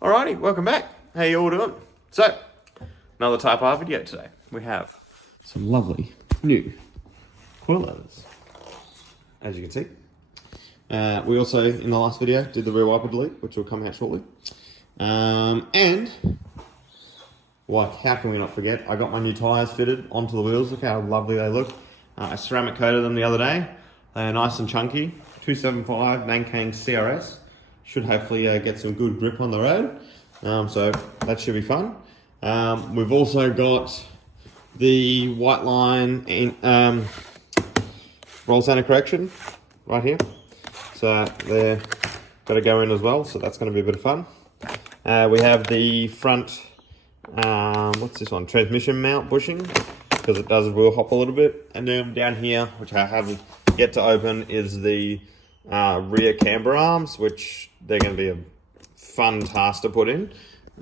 Alrighty, welcome back. How you all doing? So, another Type R video today. We have some lovely new coilovers, as you can see. We also, in the last video, did the rear wiper delete, which will come out shortly. And, like, how can we not forget, I got my new tyres fitted onto the wheels. Look how lovely they look. I ceramic coated them the other day. They are nice and chunky. 275 Mk6 CRS. Should hopefully get some good grip on the road. So that should be fun. We've also got the Whiteline roll center correction right here. So they're got to go in as well. So that's going to be a bit of fun. We have the front, what's this one? Transmission mount bushing, because it does wheel hop a little bit. And then down here, which I haven't yet to open, is the rear camber arms, which they're going to be a fun task to put in,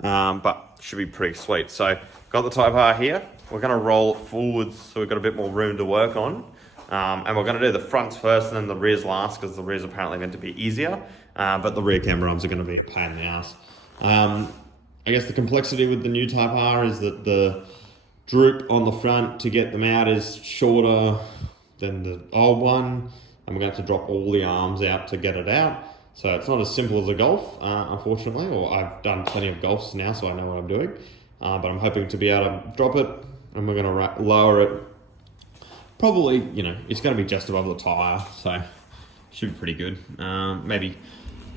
but should be pretty sweet. So got the Type R here. We're going to roll it forwards so we've got a bit more room to work on, and we're going to do the fronts first and then the rears last, because the rears are apparently meant to be easier, but the rear camber arms are going to be a pain in the ass. I guess the complexity with the new Type R is that the droop on the front to get them out is shorter than the old one, and we're going to have to drop all the arms out to get it out. So it's not as simple as a Golf, unfortunately, or I've done plenty of Golfs now, so I know what I'm doing. But I'm hoping to be able to drop it, and we're going to lower it. Probably, you know, it's going to be just above the tyre, so should be pretty good. Maybe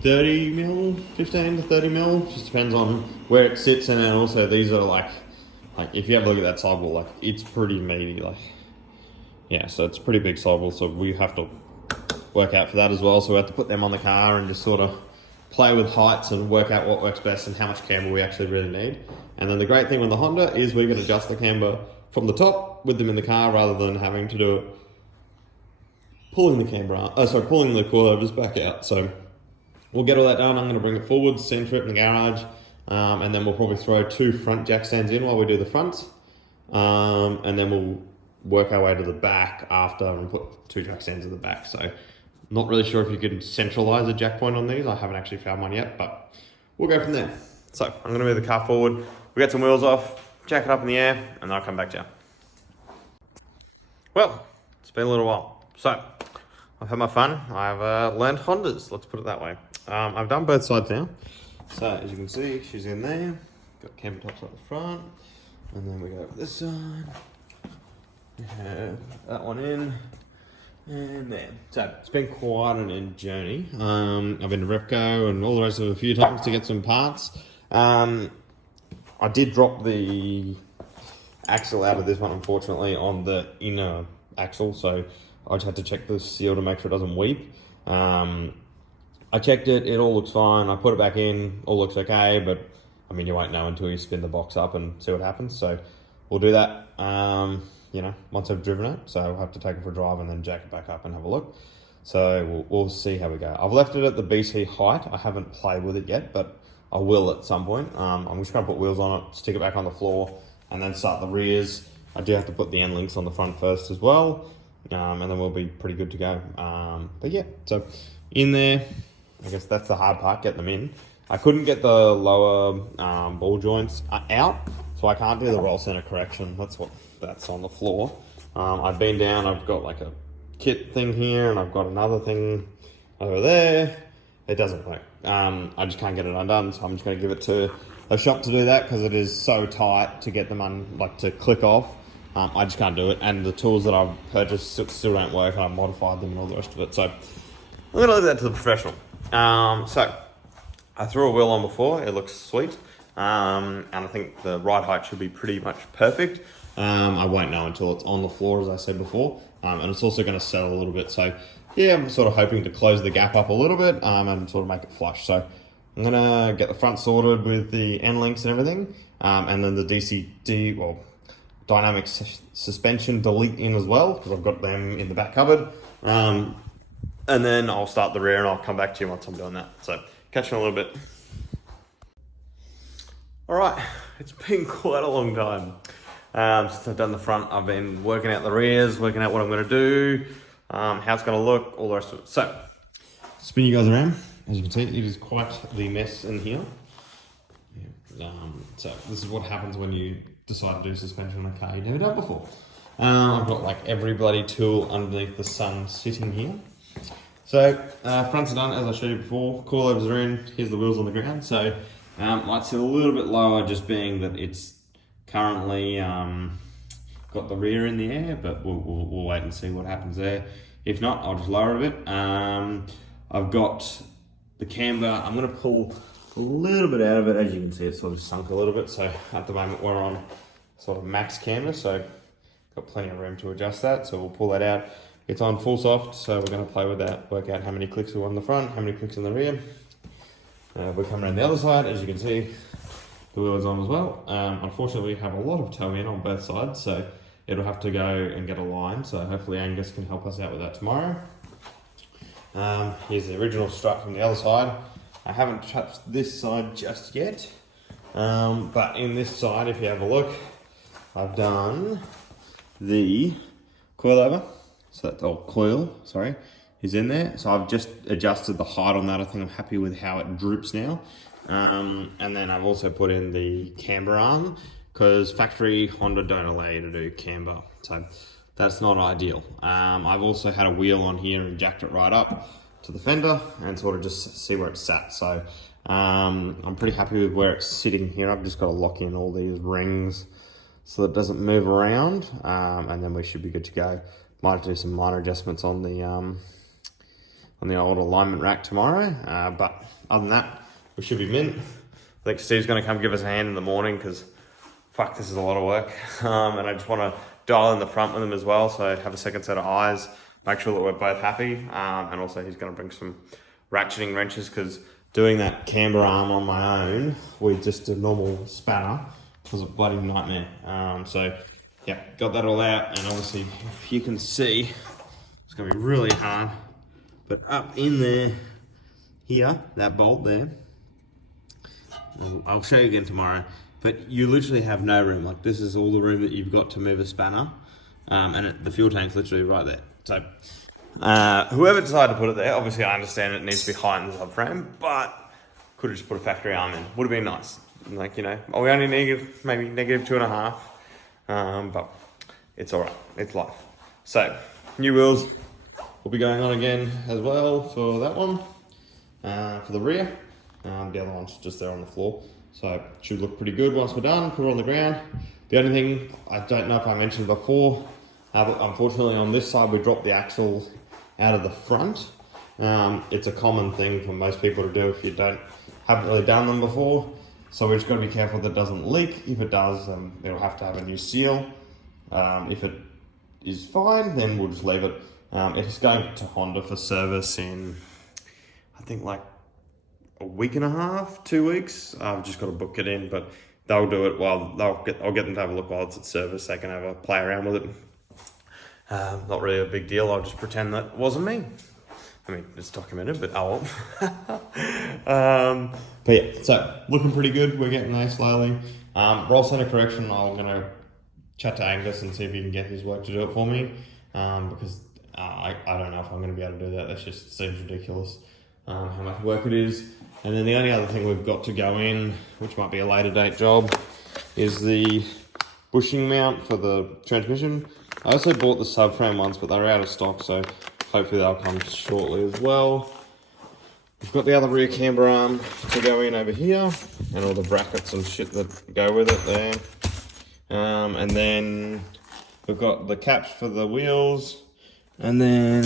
30 mil, 15 to 30 mil, just depends on where it sits. And then also these are like if you have a look at that sidewall, like it's pretty meaty, like, yeah, so it's a pretty big sidewall, so we have to work out for that as well. So we have to put them on the car and just sort of play with heights and work out what works best and how much camber we actually really need. And then the great thing with the Honda is we can adjust the camber from the top with them in the car, rather than having to do it pulling the coilovers back out. So we'll get all that done. I'm going to bring it forward, center it in the garage, and then we'll probably throw 2 front jack stands in while we do the fronts, and then we'll work our way to the back after and put 2 jack stands in the back. So not really sure if you can centralize a jack point on these. I haven't actually found one yet, but we'll go from there. So I'm going to move the car forward. We'll get some wheels off, jack it up in the air, and then I'll come back to you. Well, it's been a little while. So I've had my fun. I've learned Hondas, let's put it that way. I've done both sides now. So as you can see, she's in there. Got camber tops up the front. And then we go over this side. We have that one in. And there. So it's been quite an journey. I've been to Repco and all the rest of it a few times to get some parts. I did drop the axle out of this one, unfortunately, on the inner axle. So I just had to check the seal to make sure it doesn't weep. I checked it, it all looks fine. I put it back in, all looks okay, but I mean, you won't know until you spin the box up and see what happens. So we'll do that, you know, once I've driven it. So I'll have to take it for a drive and then jack it back up and have a look. So we'll see how we go. I've left it at the BT height. I haven't played with it yet, but I will at some point. I'm just gonna put wheels on it, stick it back on the floor, and then start the rears. I do have to put the end links on the front first as well, and then we'll be pretty good to go. But yeah, so in there, I guess that's the hard part, getting them in. I couldn't get the lower ball joints out, so I can't do the roll center correction. That's on the floor. I've been down, I've got like a kit thing here, and I've got another thing over there. It doesn't work. I just can't get it undone, so I'm just going to give it to a shop to do that, because it is so tight to get them to click off. I just can't do it, and the tools that I've purchased still don't work, and I've modified them and all the rest of it. So I'm going to leave that to the professional. So I threw a wheel on before, it looks sweet, and I think the ride height should be pretty much perfect. I won't know until it's on the floor, as I said before, and it's also going to settle a little bit. So yeah, I'm sort of hoping to close the gap up a little bit, and sort of make it flush. So I'm going to get the front sorted with the end links and everything, and then the dynamic suspension delete in as well, because I've got them in the back cupboard. And then I'll start the rear and I'll come back to you once I'm doing that. So catch you in a little bit. All right, it's been quite a long time since I've done the front. I've been working out the rears, working out what I'm going to do, how it's going to look, all the rest of it. So spin you guys around. As you can see, it is quite the mess in here. So this is what happens when you decide to do suspension on a car you've never done before. I've got like every bloody tool underneath the sun sitting here. So fronts are done, as I showed you before. Coilovers are in. Here's the wheels on the ground. So might sit a little bit lower, just being that it's currently got the rear in the air, but we'll wait and see what happens there. If not, I'll just lower it a bit. I've got the camber. I'm going to pull a little bit out of it. As you can see, it's sort of sunk a little bit. So at the moment we're on sort of max camber, so got plenty of room to adjust that. So we'll pull that out. It's on full soft, so we're going to play with that, work out how many clicks we want on the front, how many clicks on the rear. We're coming around the other side. As you can see, the wheel is on as well. Unfortunately, we have a lot of toe in on both sides, so it'll have to go and get aligned. So hopefully Angus can help us out with that tomorrow. Here's the original strut from the other side. I haven't touched this side just yet, but in this side, if you have a look, I've done the coilover. So that coil, sorry, is in there. So I've just adjusted the height on that. I think I'm happy with how it droops now. And then I've also put in the camber arm, because factory Honda don't allow you to do camber. So that's not ideal. I've also had a wheel on here and jacked it right up to the fender and sort of just see where it's sat. So I'm pretty happy with where it's sitting here. I've just got to lock in all these rings so it doesn't move around, and then we should be good to go. Might do some minor adjustments on the old alignment rack tomorrow, but other than that, we should be mint. I think Steve's going to come give us a hand in the morning, because fuck, this is a lot of work, and I just want to dial in the front with him as well, so have a second set of eyes, make sure that we're both happy, and also he's going to bring some ratcheting wrenches, because doing that camber arm on my own with just a normal spanner was a bloody nightmare. So yeah, got that all out, and obviously if you can see, it's going to be really hard, but up in there, here, that bolt there, I'll show you again tomorrow, but you literally have no room. Like, this is all the room that you've got to move a spanner, and the fuel tank's literally right there. So whoever decided to put it there, obviously I understand it needs to be high in the subframe, but could have just put a factory arm in. Would have been nice. Like, you know, we only need maybe -2.5, but it's all right. It's life. So new wheels will be going on again as well for that one, for the rear. The other one's just there on the floor, so it should look pretty good once we're done. Put it on the ground. The only thing, I don't know if I mentioned before, but unfortunately on this side we dropped the axle out of the front. It's a common thing for most people to do if you haven't really done them before. So we've just got to be careful that it doesn't leak. If it does, then it'll have to have a new seal. If it is fine, then we'll just leave it. It's going to Honda for service in, I think, like a week and a half, 2 weeks. I've just got to book it in, but they'll do it while I'll get them to have a look while it's at service. They can have a play around with it. Not really a big deal. I'll just pretend that it wasn't me. I mean, it's documented, but oh well. But yeah, so looking pretty good. We're getting there slowly. Roll center correction, I'm going to chat to Angus and see if he can get his work to do it for me, because I don't know if I'm going to be able to do that. That just seems ridiculous, how much work it is. And then the only other thing we've got to go in, which might be a later date job, is the bushing mount for the transmission. I also bought the subframe ones, but they're out of stock, so hopefully they'll come shortly as well. We've got the other rear camber arm to go in over here, and all the brackets and shit that go with it there. And then we've got the caps for the wheels, and then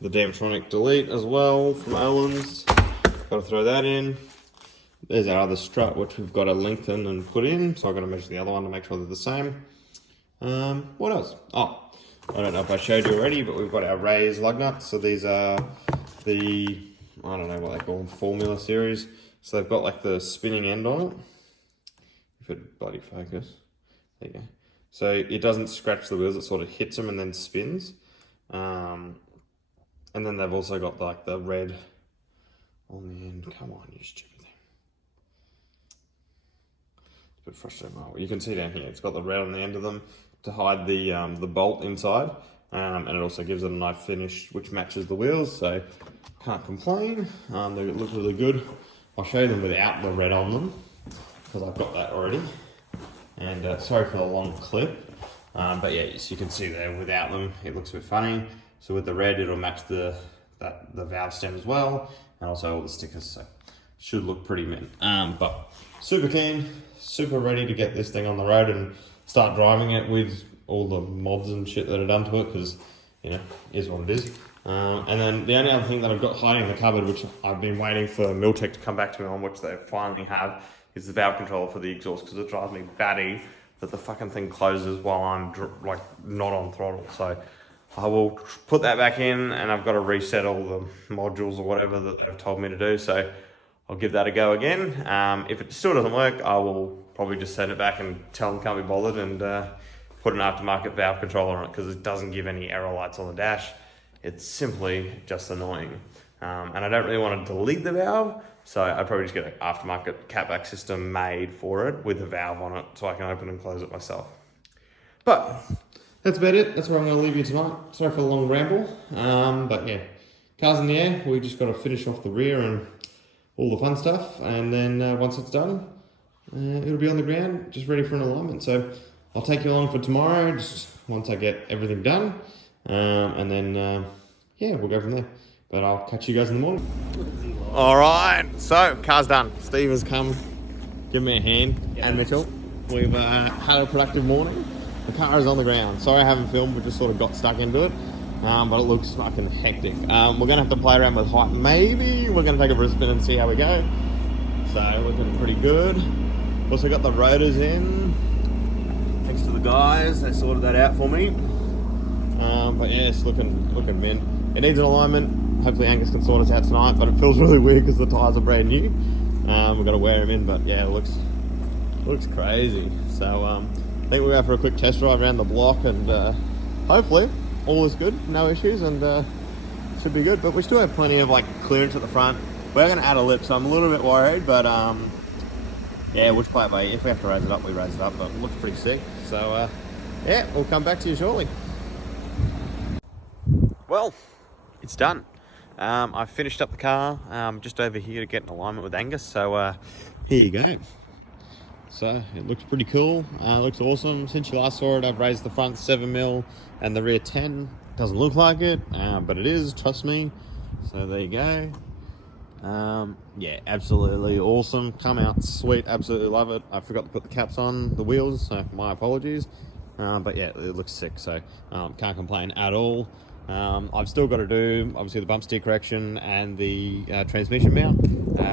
the Damtronic delete as well from Owens. Got to throw that in. There's our other strut, which we've got to lengthen and put in, so I've got to measure the other one to make sure they're the same. What else? Oh, I don't know if I showed you already, but we've got our raised lug nuts. So these are the, I don't know what they call them, Formula series. So they've got like the spinning end on it. If it bloody focus. There you go. So it doesn't scratch the wheels, it sort of hits them and then spins. And then they've also got like the red on the end. Come on, you stupid thing. It's a bit frustrating. Oh, you can see down here, it's got the red on the end of them to hide the bolt inside. And it also gives it a nice finish which matches the wheels, so can't complain. They look really good. I'll show you them without the red on them. because I've got that already. And sorry for the long clip, but yeah, as you can see there, without them, it looks a bit funny. So with the red, it'll match the valve stem as well, and also all the stickers, so should look pretty mint. But super keen, super ready to get this thing on the road and start driving it with all the mods and shit that are done to it, because, you know, it is what it is. And then the only other thing that I've got hiding in the cupboard, which I've been waiting for Miltech to come back to me on, which they finally have, is the valve controller for the exhaust, because it drives me batty that the fucking thing closes while I'm like not on throttle. So I will put that back in, and I've got to reset all the modules or whatever that they've told me to do. So I'll give that a go again. If it still doesn't work, I will probably just send it back and tell them can't be bothered, and put an aftermarket valve controller on it, because it doesn't give any error lights on the dash. It's simply just annoying. And I don't really want to delete the valve, so I'd probably just get an aftermarket catback system made for it with a valve on it, so I can open and close it myself. But that's about it. That's where I'm going to leave you tonight. Sorry for the long ramble. But yeah, car's in the air. We just got to finish off the rear and all the fun stuff. And then once it's done, it'll be on the ground, just ready for an alignment. So I'll take you along for tomorrow, just once I get everything done. And then, yeah, we'll go from there. But I'll catch you guys in the morning. All right, so car's done. Steve has come, give me a hand, and Mitchell. We've had a productive morning. The car is on the ground. Sorry I haven't filmed, we just sort of got stuck into it. But it looks fucking hectic. We're gonna have to play around with height. Maybe we're gonna take it for a spin and see how we go. So looking pretty good. Also got the rotors in. Thanks to the guys, they sorted that out for me. But yeah, it's looking mint. It needs an alignment. Hopefully Angus can sort us out tonight, but it feels really weird because the tyres are brand new. We've got to wear them in, but yeah, it looks crazy. So I think we'll go for a quick test drive around the block, and hopefully all is good, no issues, and should be good. But we still have plenty of like clearance at the front. We're going to add a lip, so I'm a little bit worried, but yeah, we'll just play it by ear. If we have to raise it up, we raise it up, but it looks pretty sick. So yeah, we'll come back to you shortly. Well, it's done. I finished up the car, just over here to get in alignment with Angus, so here you go. So it looks pretty cool, it looks awesome. Since you last saw it, I've raised the front 7mm and the rear 10. Doesn't look like it, but it is, trust me. So there you go. Yeah, absolutely awesome. Come out sweet, absolutely love it. I forgot to put the caps on the wheels, so my apologies. But yeah, it looks sick, so can't complain at all. I've still got to do, obviously, the bump steer correction and the transmission mount,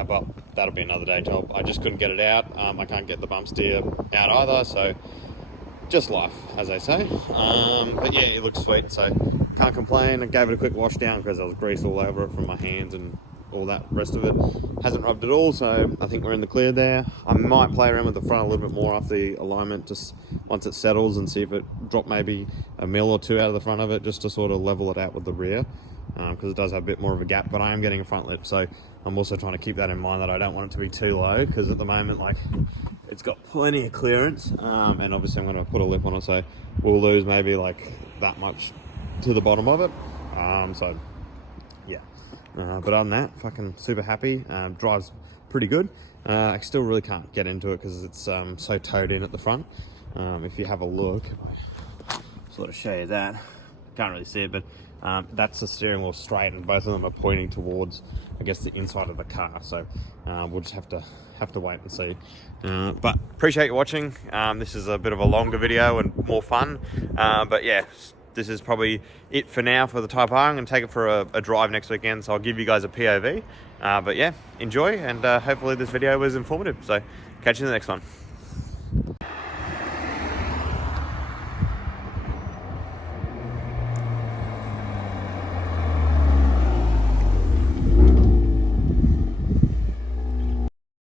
but that'll be another day job. I just couldn't get it out. I can't get the bump steer out either, so just life, as they say. But yeah, it looks sweet, so can't complain. I gave it a quick wash down because there was grease all over it from my hands and all that rest of it. Hasn't rubbed at all, so I think we're in the clear there. I might play around with the front a little bit more after the alignment, just once it settles, and see if it dropped maybe a mil or two out of the front of it, just to sort of level it out with the rear, because it does have a bit more of a gap. But I am getting a front lip, so I'm also trying to keep that in mind, that I don't want it to be too low, because at the moment, like, it's got plenty of clearance, and obviously I'm going to put a lip on it, so we'll lose maybe like that much to the bottom of it. So yeah. But other than that, fucking super happy. Drives pretty good. I still really can't get into it because it's so towed in at the front. If you have a look, if I sort of show you that, can't really see it, but that's the steering wheel straight, and both of them are pointing towards, I guess, the inside of the car. So we'll just have to wait and see. But appreciate you watching. This is a bit of a longer video and more fun. But yeah, this is probably it for now for the Type R. I'm going to take it for a drive next weekend, so I'll give you guys a POV. But yeah, enjoy, and hopefully this video was informative. So catch you in the next one.